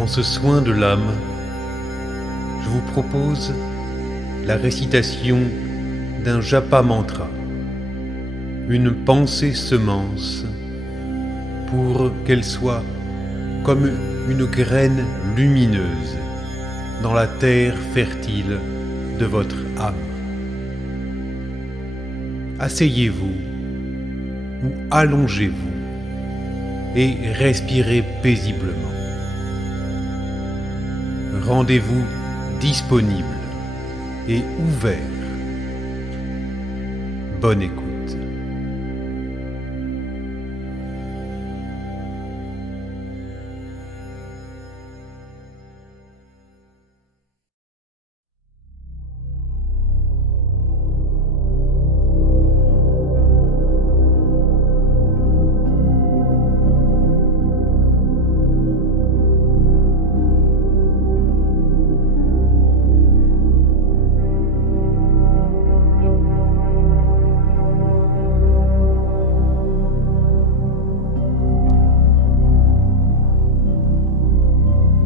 Dans ce soin de l'âme, je vous propose la récitation d'un japa mantra, une pensée semence pour qu'elle soit comme une graine lumineuse dans la terre fertile de votre âme. Asseyez-vous ou allongez-vous et respirez paisiblement. Rendez-vous disponible et ouvert. Bonne écoute.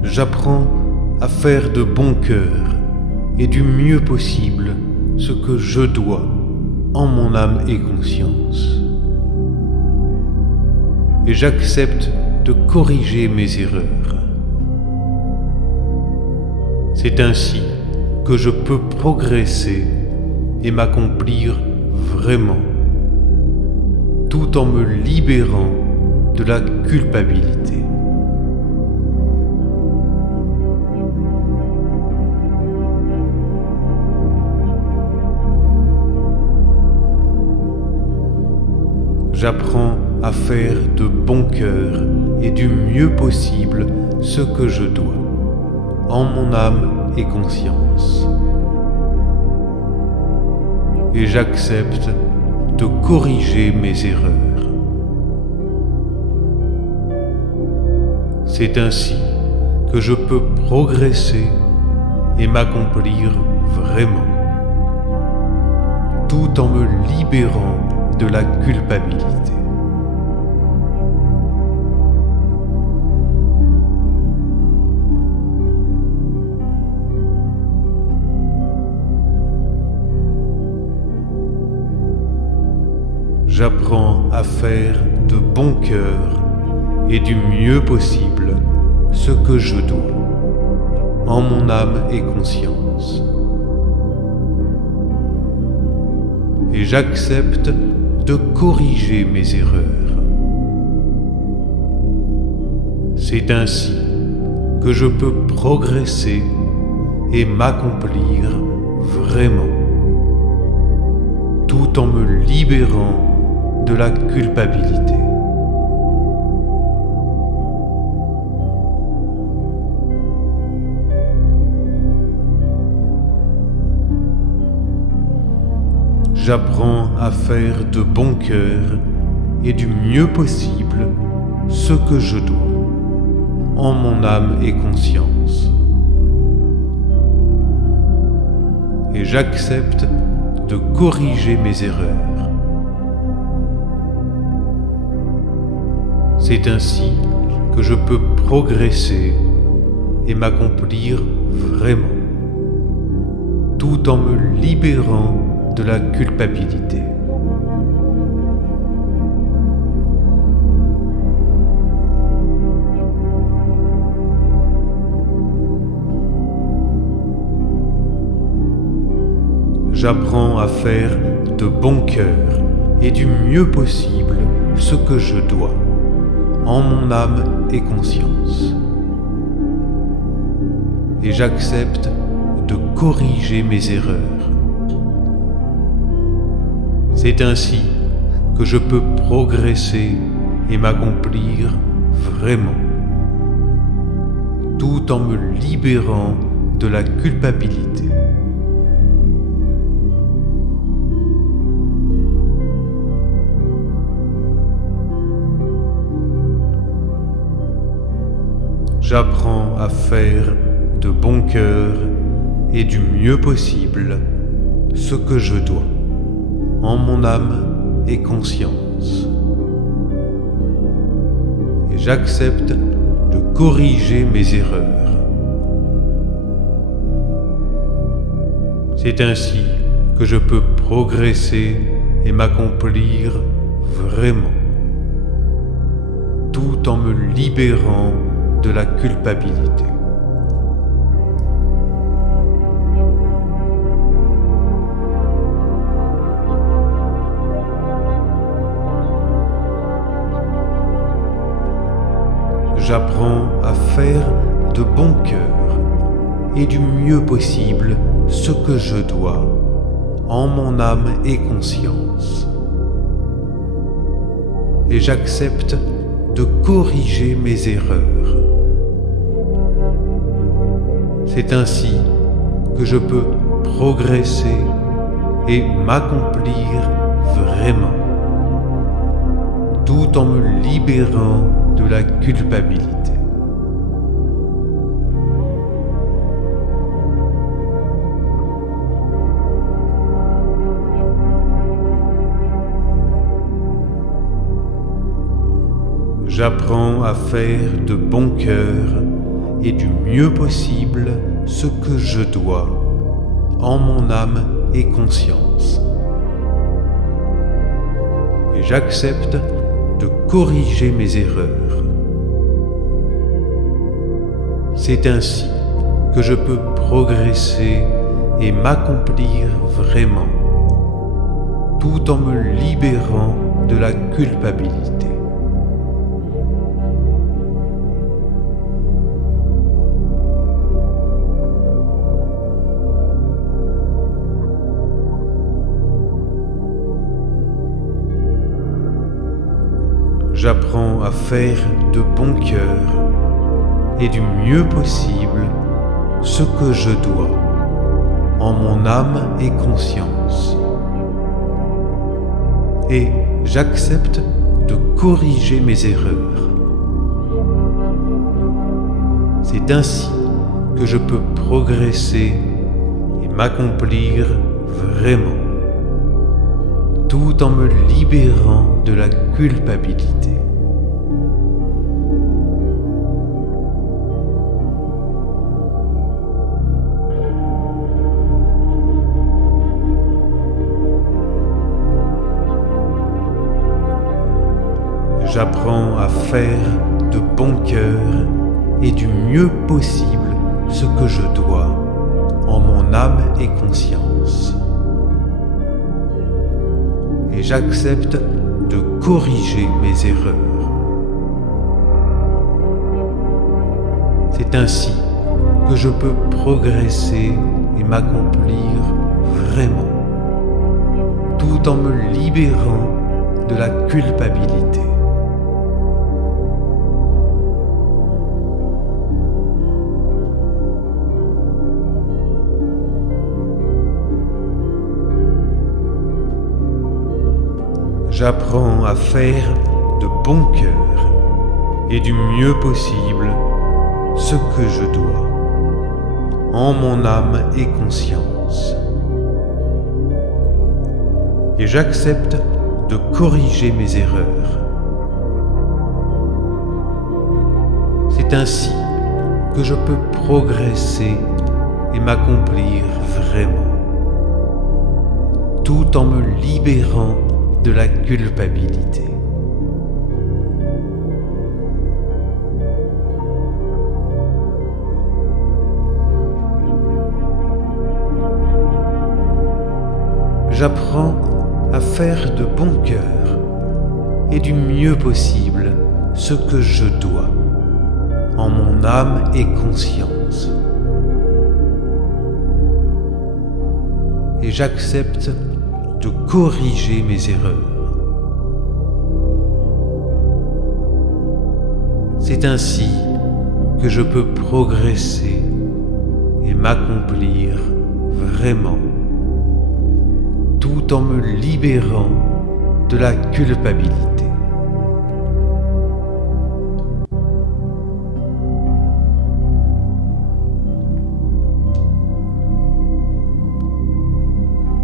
J'apprends à faire de bon cœur et du mieux possible ce que je dois en mon âme et conscience. Et j'accepte de corriger mes erreurs. C'est ainsi que je peux progresser et m'accomplir vraiment, tout en me libérant de la culpabilité. J'apprends à faire de bon cœur et du mieux possible ce que je dois, en mon âme et conscience. Et j'accepte de corriger mes erreurs. C'est ainsi que je peux progresser et m'accomplir vraiment, tout en me libérant de la culpabilité. J'apprends à faire de bon cœur et du mieux possible ce que je dois, en mon âme et conscience. Et j'accepte de corriger mes erreurs. C'est ainsi que je peux progresser et m'accomplir vraiment, tout en me libérant de la culpabilité. J'apprends à faire de bon cœur et du mieux possible ce que je dois, en mon âme et conscience. Et j'accepte de corriger mes erreurs. C'est ainsi que je peux progresser et m'accomplir vraiment, tout en me libérant de la culpabilité. J'apprends à faire de bon cœur et du mieux possible ce que je dois, en mon âme et conscience. Et j'accepte de corriger mes erreurs. C'est ainsi que je peux progresser et m'accomplir vraiment, tout en me libérant de la culpabilité. J'apprends à faire de bon cœur et du mieux possible ce que je dois, en mon âme et conscience. Et j'accepte de corriger mes erreurs. C'est ainsi que je peux progresser et m'accomplir vraiment, tout en me libérant de la culpabilité. J'apprends à faire de bon cœur et du mieux possible ce que je dois en mon âme et conscience. Et j'accepte de corriger mes erreurs. C'est ainsi que je peux progresser et m'accomplir vraiment, tout en me libérant de la culpabilité. J'apprends à faire de bon cœur et du mieux possible ce que je dois en mon âme et conscience. Et j'accepte de corriger mes erreurs. C'est ainsi que je peux progresser et m'accomplir vraiment, tout en me libérant de la culpabilité. J'apprends à faire de bon cœur et du mieux possible ce que je dois en mon âme et conscience. Et j'accepte de corriger mes erreurs. C'est ainsi que je peux progresser et m'accomplir vraiment, tout en me libérant de la culpabilité. J'apprends à faire de bon cœur et du mieux possible ce que je dois en mon âme et conscience. Et j'accepte de corriger mes erreurs. C'est ainsi que je peux progresser et m'accomplir vraiment, tout en me libérant de la culpabilité. J'apprends à faire de bon cœur et du mieux possible ce que je dois en mon âme et conscience. Et j'accepte de corriger mes erreurs. C'est ainsi que je peux progresser et m'accomplir vraiment, tout en me libérant de la culpabilité. J'apprends à faire de bon cœur et du mieux possible ce que je dois en mon âme et conscience. Et j'accepte de corriger mes erreurs. C'est ainsi que je peux progresser et m'accomplir vraiment, tout en me libérant de la culpabilité.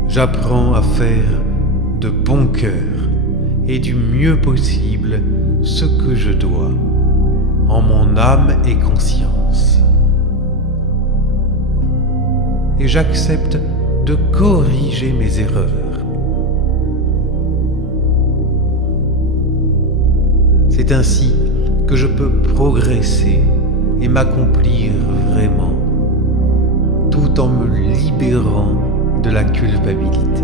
J'apprends à faire de bon cœur et du mieux possible ce que je dois en mon âme et conscience. Et j'accepte de corriger mes erreurs. C'est ainsi que je peux progresser et m'accomplir vraiment, tout en me libérant de la culpabilité.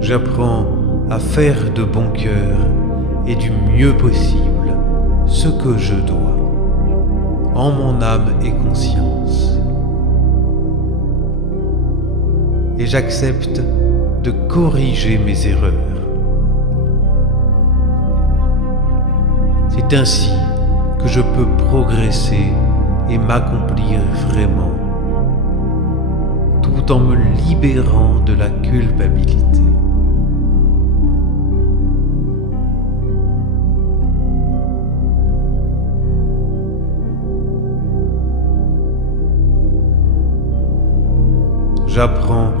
J'apprends à faire de bon cœur et du mieux possible ce que je dois, en mon âme et conscience. Et j'accepte de corriger mes erreurs. C'est ainsi que je peux progresser et m'accomplir vraiment, tout en me libérant de la culpabilité. J'apprends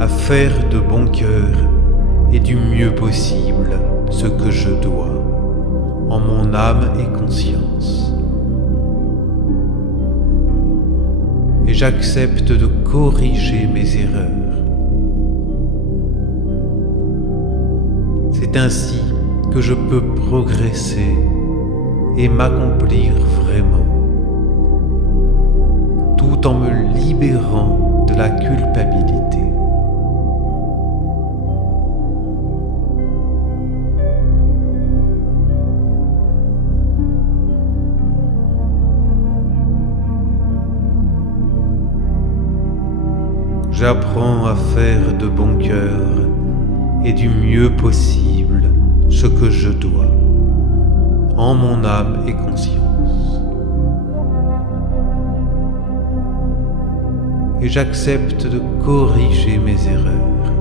à faire de bon cœur et du mieux possible ce que je dois, en mon âme et conscience. Et j'accepte de corriger mes erreurs. C'est ainsi que je peux progresser et m'accomplir vraiment, tout en me libérant de la culpabilité. J'apprends à faire de bon cœur et du mieux possible ce que je dois, en mon âme et conscience. Et j'accepte de corriger mes erreurs.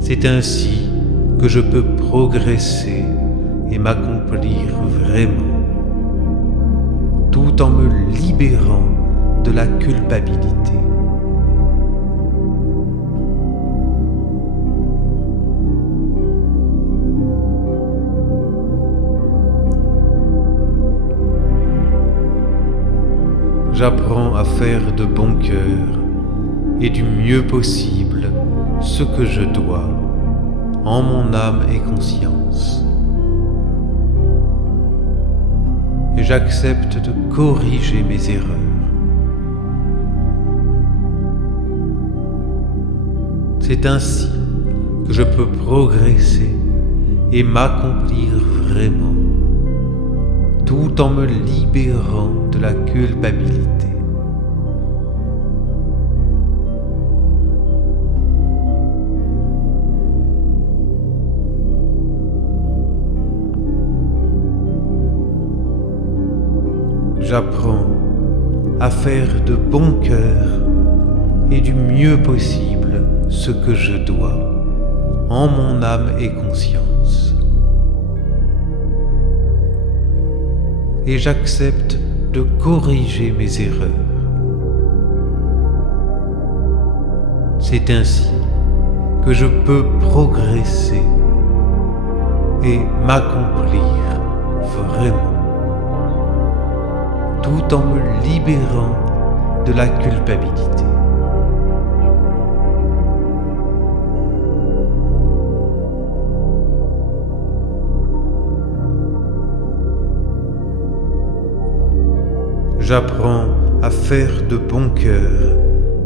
C'est ainsi que je peux progresser et m'accomplir vraiment, tout en me libérant de la culpabilité. J'apprends à faire de bon cœur et du mieux possible ce que je dois, en mon âme et conscience. Et j'accepte de corriger mes erreurs. C'est ainsi que je peux progresser et m'accomplir vraiment, tout en me libérant de la culpabilité. J'apprends à faire de bon cœur et du mieux possible ce que je dois, en mon âme et conscience. Et j'accepte de corriger mes erreurs. C'est ainsi que je peux progresser et m'accomplir vraiment, tout en me libérant de la culpabilité. J'apprends à faire de bon cœur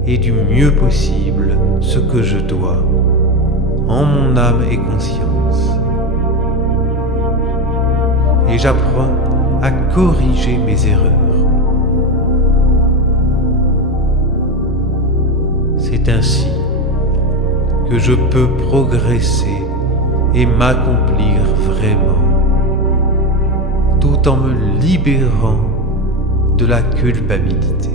et du mieux possible ce que je dois, en mon âme et conscience. Et j'apprends à corriger mes erreurs. C'est ainsi que je peux progresser et m'accomplir vraiment, tout en me libérant de la culpabilité.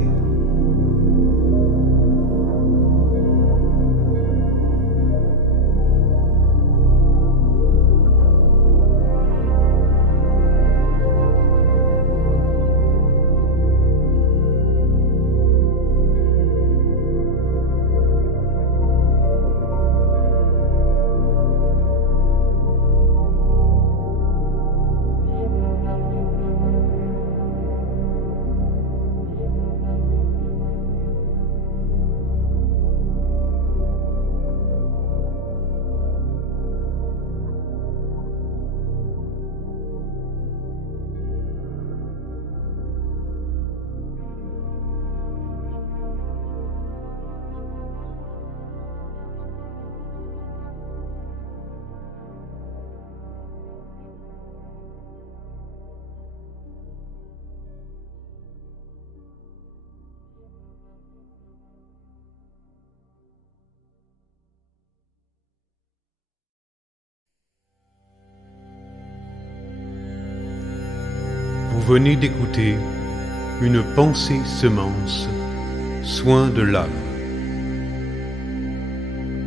venez d'écouter une pensée semence, soin de l'âme.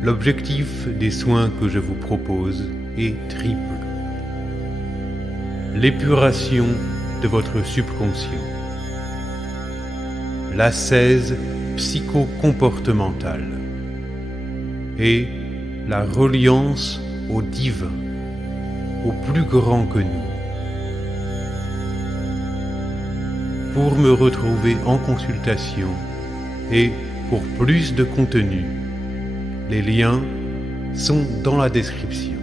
L'objectif des soins que je vous propose est triple. L'épuration de votre subconscient, l'ascèse psycho-comportementale et la reliance au divin, au plus grand que nous. Pour me retrouver en consultation et pour plus de contenu, les liens sont dans la description.